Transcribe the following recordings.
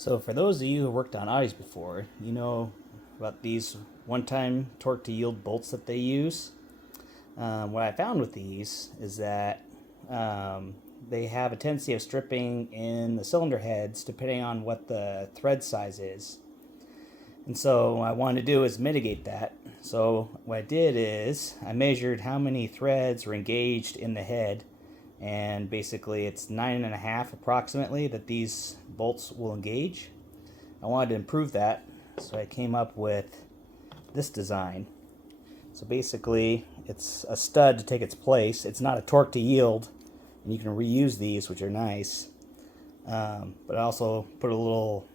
So for those of you who worked on Audis before, you know about these one-time torque to yield bolts that they use. What I found with these is that they have a tendency of stripping in the cylinder heads depending on what the thread size is. And so what I wanted to do is mitigate that. So what I did is I measured how many threads were engaged in the head, and basically it's 9.5 approximately that these bolts will engage. I wanted to improve that, so I came up with this design. So basically it's a stud to take its place. It's not a torque to yield, and you can reuse these, which are nice. But I also put a little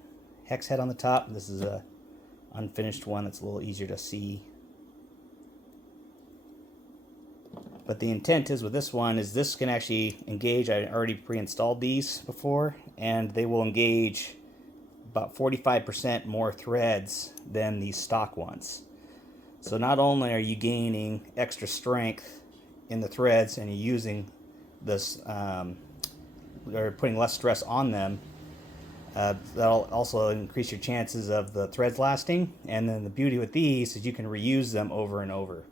hex head on the top. This is a unfinished one that's a little easier to see. But the intent is with this one is this can actually engage. I already pre-installed these before, and they will engage about 45% more threads than these stock ones. So not only are you gaining extra strength in the threads and you're using this, or putting less stress on them, that'll also increase your chances of the threads lasting. And then the beauty with these is you can reuse them over and over.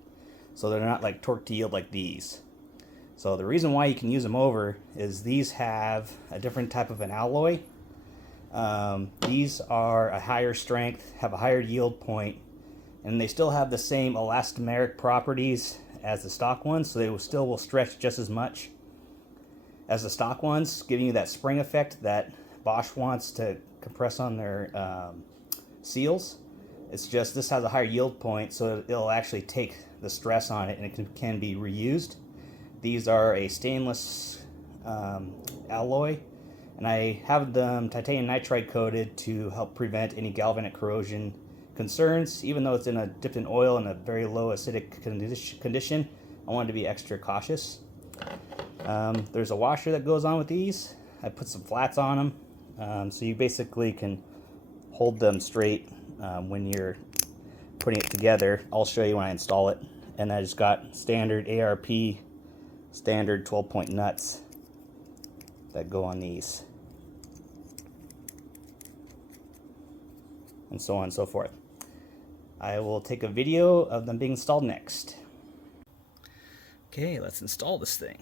So they're not like torque to yield like these. So the reason why you can use them over is these have a different type of an alloy. These are a higher strength, have a higher yield point, and they still have the same elastomeric properties as the stock ones, so they still will stretch just as much as the stock ones, giving you that spring effect that Bosch wants to compress on their seals. It's just this has a higher yield point, so it'll actually take the stress on it, and it can be reused. These are a stainless alloy, and I have them titanium nitride coated to help prevent any galvanic corrosion concerns. Even though it's dipped in oil in a very low acidic condition, I wanted to be extra cautious. There's a washer that goes on with these. I put some flats on them, so you basically can hold them straight when you're putting it together. I'll show you when I install it. And I just got standard ARP, standard 12-point nuts that go on these, and so on and so forth. I will take a video of them being installed next. Okay, let's install this thing.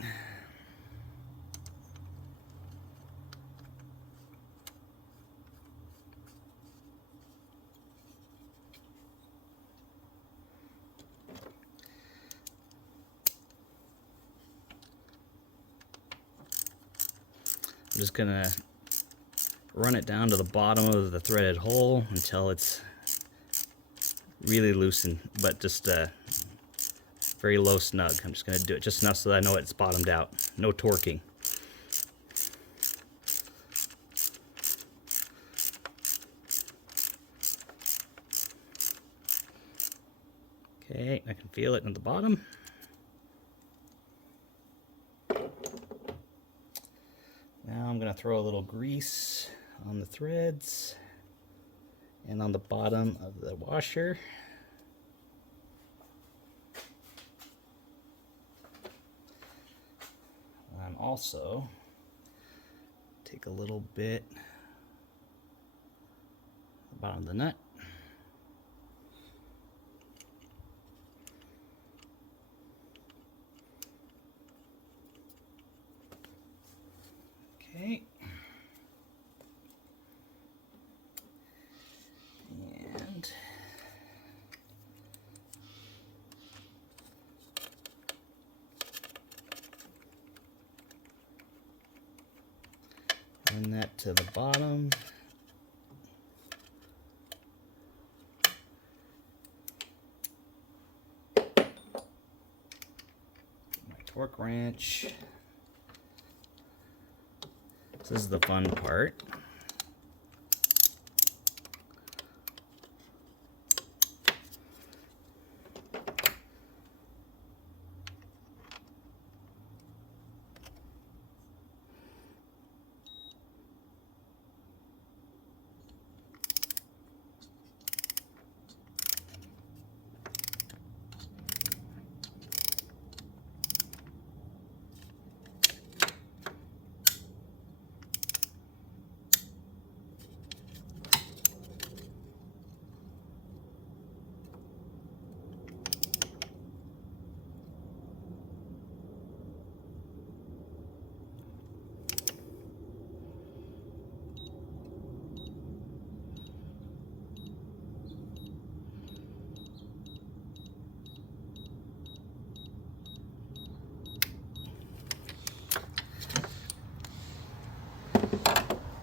I'm just gonna run it down to the bottom of the threaded hole until it's really loosened, but just very low snug. I'm just gonna do it just enough so that I know it's bottomed out. No torquing. Okay, I can feel it at the bottom. Now I'm going to throw a little grease on the threads and on the bottom of the washer. And also take a little bit the bottom of the nut. Okay. And run that to the bottom. My torque wrench. This is the fun part.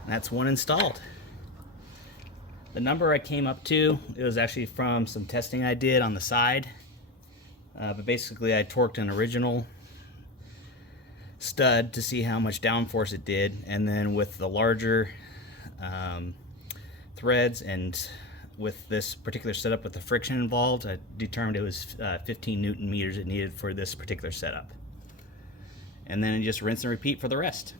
That's one installed. The number I came up to, it was actually from some testing I did on the side. But basically I torqued an original stud to see how much downforce it did, and then with the larger threads and with this particular setup with the friction involved, I determined it was 15 Newton meters it needed for this particular setup. And then just rinse and repeat for the rest.